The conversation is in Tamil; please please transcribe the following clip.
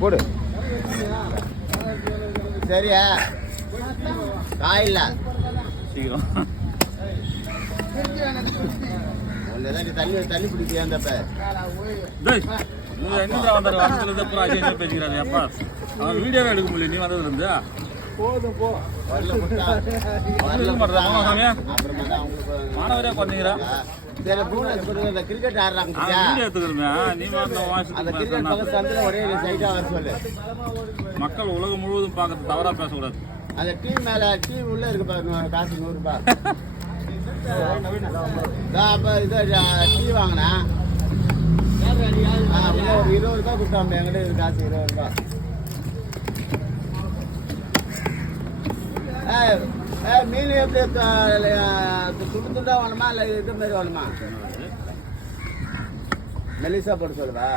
போடு. சரியா காயில்ல சீக்கிரம் தண்ணி தண்ணி பிடிக்கியா அந்த பேசிக்கிறாரு அப்பா அவன் வீடியோவே எடுக்க முடியல நீ வந்ததுல இருந்து போதும் போ மாணவரே குறைஞ்சிக்கிறா கிரிக்கெட் ஆடுறாங்க ஒரே சைட்டா வர சொல்லு. மக்கள் உலகம் முழுவதும் பார்க்கறது தவறா பேசக்கூடாது. அந்த டீம் மேல டீம் உள்ள இருக்கு பாருங்க காசு 100 ரூபாய். அப்ப இது டீ வாங்கினா ஒரு 20 ரூபாய் கொடுத்தாங்க என்கிட்ட இருக்கு காசு 20 ரூபாய். மீன் எப்படி துண்டு துண்டா வேணுமா இல்லை இது மாதிரி வேணுமா? மெலிசா போட்டு சொல்லுவா.